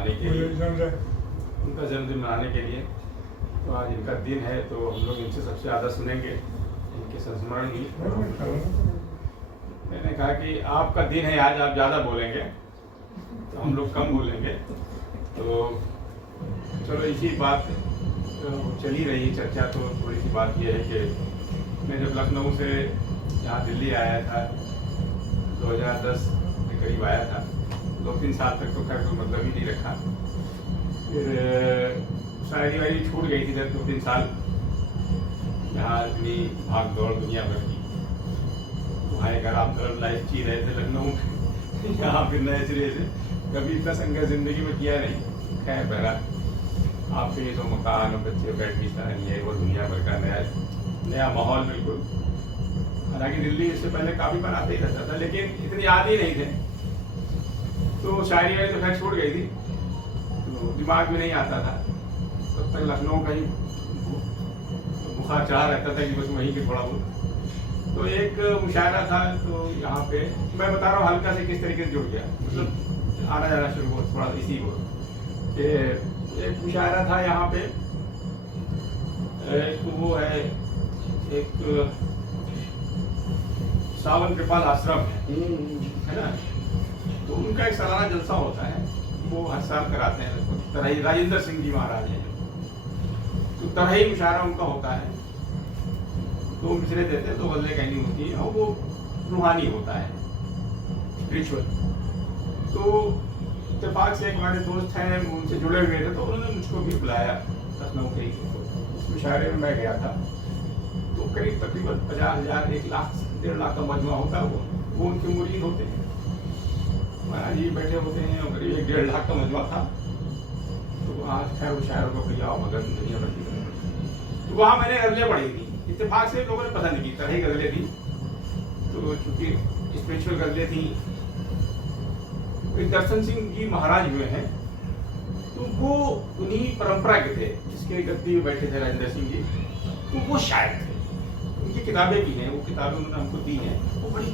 मनाने के लिए, उनका जन्मदिन मनाने के लिए। तो आज इनका दिन है तो हम लोग इनसे सबसे ज़्यादा सुनेंगे, इनके संस्मरण ही। मैंने कहा कि आपका दिन है आज, आप ज़्यादा बोलेंगे तो हम लोग कम बोलेंगे। तो चलो इसी बात चली रही चर्चा। तो थोड़ी सी बात यह है कि मैं जब लखनऊ से यहाँ दिल्ली आया था 2010 के करीब आया था, 2-3 साल तक तो खैर कोई मतलब ही नहीं रखा। फिर शायरी वायरी छूट गई थी जब 2-3 साल, यहाँ इतनी भाग दौड़ दुनिया भर की। वहाँ एक आराम लाइफ जी रहे थे लखनऊ में, यहाँ फिर नए सिरे से कभी इतना संघर्ष जिंदगी में किया नहीं। खैर बहरहाल ऑफिस और मकान और बच्चे बैठ भी ये वो दुनिया भर का नया माहौल बिल्कुल। हालांकि दिल्ली इससे पहले काफ़ी बार आते ही रहता था, लेकिन इतनी आदि नहीं थे। तो शायरी वायरी तो खैर छूट गई थी, तो दिमाग में नहीं आता था। तब तक लखनऊ का ही बुखार चढ़ा रहता था कि बस वहीं के थोड़ा बहुत। तो एक मुशायरा था, तो यहाँ पे मैं बता रहा हूँ हल्का से किस तरीके से जुड़ गया, मतलब आना जाना शुरू हुआ थोड़ा इसी को कि एक मुशायरा था यहाँ पे। एक वो है, एक सावन कृपाल आश्रम है ना, तो उनका एक सालाना जलसा होता है, वो हर साल कराते हैं। तरही राजेंद्र सिंह जी महाराज हैं, तो तरही मुशायरा उनका होता है। 2 मिसरे देते हैं, 2 गज़लें कहनी होती है, और वो रूहानी होता है, रिचुअल। तो इत्तेफाक से एक हमारे दोस्त हैं, उनसे जुड़े हुए थे, तो उन्होंने मुझको भी बुलाया लखनऊ के ही। उस मुशायरे में मैं गया था। तो करीब तकरीबन 50,000, 1 लाख, 1.5 लाख का मजमा होता है। वो उनके मुरीद होते हैं, महाराज जी बैठे होते हैं, और करीब 1-1.5 लाख का मजमा था। तो आज खैर वो शायरों को भैया मगर दुनिया भर की। तो वहाँ मैंने गज़लें पढ़ी थी, इत्तेफाक से लोगों ने पसंद की, तरह गज़लें थी। तो चूँकि स्पिरिचुअल गज़लें थी, दर्शन सिंह जी महाराज हुए हैं, तो वो उन्हीं परंपरा के थे, जिसके गद्दी में बैठे थे राजेंद्र सिंह जी। तो वो शायर थे, उनकी किताबें भी हैं, वो किताबें उन्होंने हमको दी हैं। वो बड़ी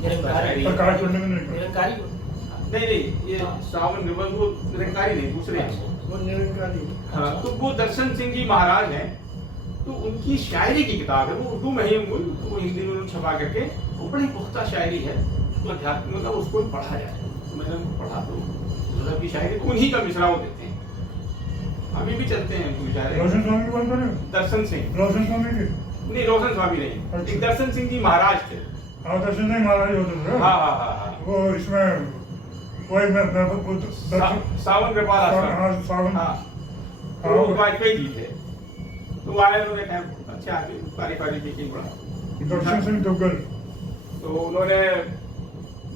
नहीं, ये सावन निबंध वो निरंकारी नहीं, दूसरे हैं वो निरंकारी। हाँ, तो वो दर्शन सिंह जी महाराज हैं, तो उनकी शायरी की किताब है, वो उर्दू में ही मूल, तो वो हिंदी में उन्होंने छपा करके, वो बड़ी पुख्ता शायरी है। तो अध्यात्म मतलब उसको पढ़ा जाए, तो मैंने पढ़ा। तो मतलब की शायरी उन्हीं का मिसरा वो देते हैं, अभी भी चलते हैं मुशायरे। रोशन स्वामी की बात करें? दर्शन सिंह, रोशन स्वामी की नहीं, रोशन स्वामी नहीं, एक दर्शन सिंह जी महाराज थे। हाँ, दर्शन सिंह महाराज होते थे। हाँ। वो इसमें वही मैं सावन कृपाल आश्रम। हाँ, सावन। हाँ, वो वाजपेयी जी थे। तो आए, उन्होंने अच्छे आदमी, तारीफ की बड़ा दर्शन सिंह दुग्गल। तो उन्होंने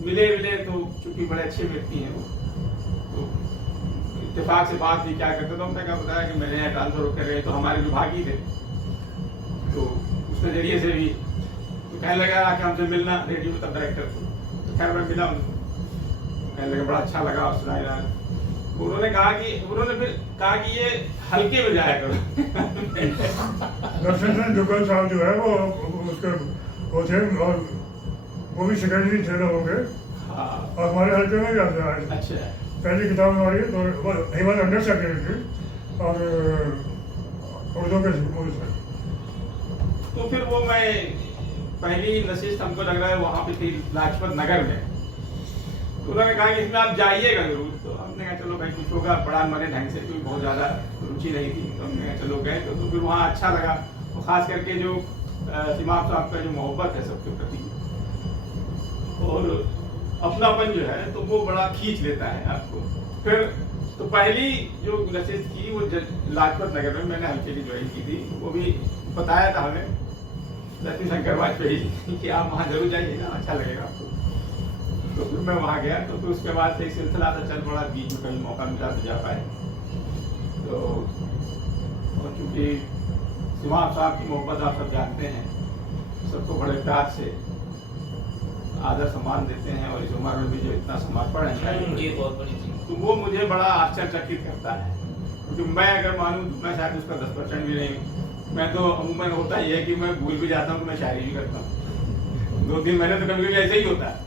मिले तो चूंकि बड़े अच्छे व्यक्ति हैं वो, तो इत्तेफाक से बात भी क्या करते, तो हमने क्या बताया कि मैंने यहाँ ट्रांसफर कर रहे, तो हमारे विभागी थे, तो उसके जरिए से भी तो कहने लगा कि हमसे मिलना, रेडियो तब डायरेक्टर थे। तो खैर मैं मिला उनको, कहने लगा बड़ा अच्छा लगा और सुनाया। उन्होंने फिर कहा कि ये हल्के में जाया करो। दर्शन सिंह दुग्गल साहब जो है वो उसके वो थे, और वो भी सेक्रेटरी थे लोगों के। हाँ, और हमारे हल्के में भी आते हैं। अच्छा, पहली किताब हमारी ही वॉज अंडर सेक्रेटरी और उर्दू के स्कूल से। तो फिर वो मैं पहली नशिस्त हमको लग रहा है वहाँ पे थी लाजपत नगर में। तो उन्होंने कहा कि इसमें आप जाइएगा जरूर। तो हमने कहा चलो भाई कुछ होगा, पढ़ा मैंने ढंग से, कोई बहुत ज़्यादा रुचि नहीं थी। तो हमने कहा चलो गए, तो फिर वहाँ अच्छा लगा। और ख़ास करके जो सिमाब साहब का जो मोहब्बत है सबके प्रति और अपनापन जो है, तो वो बड़ा खींच लेता है आपको। फिर तो पहली जो नशिस्त की वो लाजपत नगर में मैंने हल्के की ज्वाइन की थी। वो भी बताया था हमें लक्ष्मी शंकर वाजपेयी कि आप वहाँ जरूर जाइएगा, अच्छा लगेगा आपको। तो फिर मैं वहाँ गया, तो फिर उसके बाद एक सिलसिला था चल पड़ा, बीच में कहीं मौका मिला तो जा पाए। तो और चूँकि सिमाब साहब की मोहब्बत आप सब जानते हैं, सबको बड़े प्यार से आदर सम्मान देते हैं, और इस उम्र में भी जो इतना समर्पण है ये बहुत बड़ी चीज़। तो वो मुझे बड़ा आश्चर्यचकित करता है। क्योंकि मैं अगर मानूँ तो मैं शायद उसका 10% भी नहीं हूँ। मैं तो अमूमन होता ही है कि मैं भूल भी जाता हूँ, तो मैं शायरी भी करता हूँ। 2-3 महीने तो कभी कभी ऐसे ही होता है,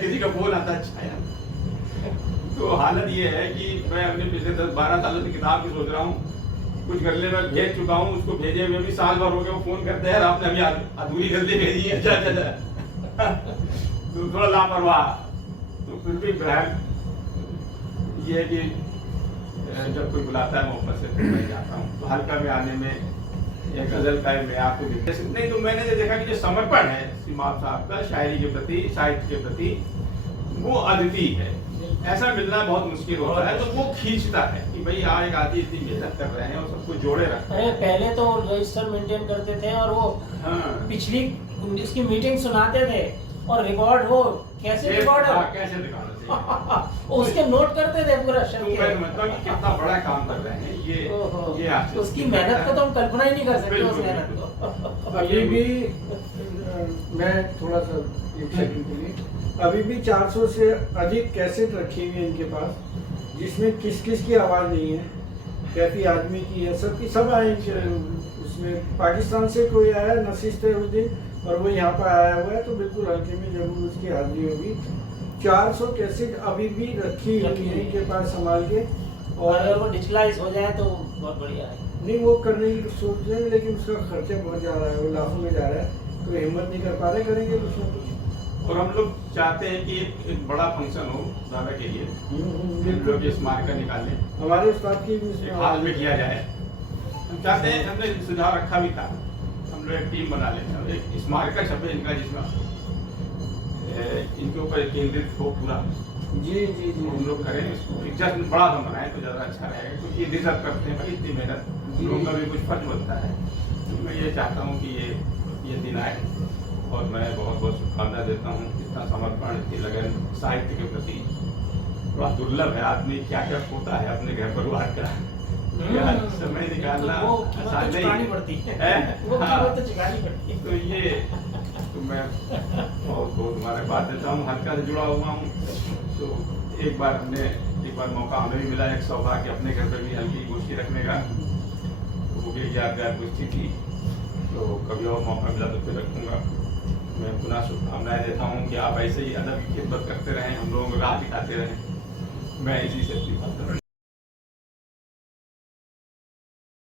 किसी का फोन आता है, अच्छा यार तो हालत ये है कि मैं अपने पिछले 10-12 सालों से किताब की सोच रहा हूँ, कुछ गले में भेज चुका हूँ, उसको भेजे हुए भी साल भर हो गया, वो फोन करते हैं आपने अभी अधूरी गलती भेजी है, अच्छा तो थोड़ा लापरवाह। तो फिर भी बहरहाल ये है कि जब कोई बुलाता है मोहब्बत से तो मैं जाता हूँ। तो हल्का में आने में ये गजल का मैं आपको नहीं, तो मैंने देखा कि जो समर्पण है सीमाब साहब का शायरी के प्रति, साहित्य के प्रति, वो अद्वितीय है। ऐसा मिलना बहुत मुश्किल होता है, तो वो खींचता है कि भाई हाँ एक आदमी इतनी मेहनत कर रहे हैं और सबको जोड़े रखते हैं। अरे पहले तो रजिस्टर मेंटेन करते थे और वो पिछली इसकी मीटिंग सुनाते थे और रिकॉर्ड वो कैसे रिकॉर्ड कैसे रिकॉर्ड उसके नोट करते थे पूरा तो मैं समझता हूँ कि कितना बड़ा काम कर रहे हैं ये उसकी मेहनत को तो हम कल्पना ही नहीं कर सकते उस मेहनत को। अभी भी मैं थोड़ा सा एक सेकंड के लिए, अभी भी 400 से अधिक कैसेट रखी हुई है इनके पास, जिसमें किस किस की आवाज़ नहीं है, कैफी आदमी की है, सबकी सब आए उसमें। पाकिस्तान से कोई आया नशिस्त है उस दिन और वो यहाँ पर आया हुआ है, तो बिल्कुल हल्के में जरूर उसकी हाजिरी होगी। 400 कैसेट अभी भी रखी हुई है इनके पास संभाल के, और अगर वो डिजिटलाइज हो जाए तो बहुत बढ़िया है। नहीं वो करने की सोच रहे हैं, लेकिन उसका खर्चा बहुत जा रहा है, वो लाखों में जा रहा है, तो हिम्मत नहीं कर पा रहे, करेंगे कुछ ना कुछ। और हम लोग चाहते हैं कि एक बड़ा फंक्शन हो दादा के लिए, हम लोग ये स्मारक निकालें, हमारे उस्ताद की भी इसमें हाल में किया जाए। हम चाहते हैं, हमने सुझाव रखा भी था, हम लोग एक टीम बना लेते हैं, एक स्मारक छपे इनका जिसमें इनके ऊपर केंद्रित हो पूरा। जी जी जी हम लोग करें इसको, जस्ट बड़ा हम बनाए तो ज़्यादा अच्छा रहेगा, क्योंकि ये डिजर्व करते हैं भाई इतनी मेहनत, लोगों का भी कुछ फर्ज बनता है। तो मैं ये चाहता हूँ कि ये दिन आए और मैं बहुत बहुत शुभकामना देता हूँ। इतना समर्पण, इतनी लगन साहित्य के प्रति, बड़ा दुर्लभ है। आदमी क्या क्या खोता है अपने घर परिवार का, समय निकालना आसान नहीं है। तो ये तो मैं बहुत बहुत मुबारक बात देता हूँ, हल्का से जुड़ा हुआ हूँ। तो एक बार मौका हमें भी मिला, एक सौभाग्य अपने घर पर भी हल्की गोष्ठी रखने का, तो वो भी एक यादगार गोष्ठी थी। तो कभी और मौका मिला तो फिर रखूँगा। मैं पुनः शुभकामनाएं देता हूँ कि आप ऐसे ही अदब की खिदमत करते रहें, हम लोगों को राह दिखाते रहें। मैं इसी से अपनी बात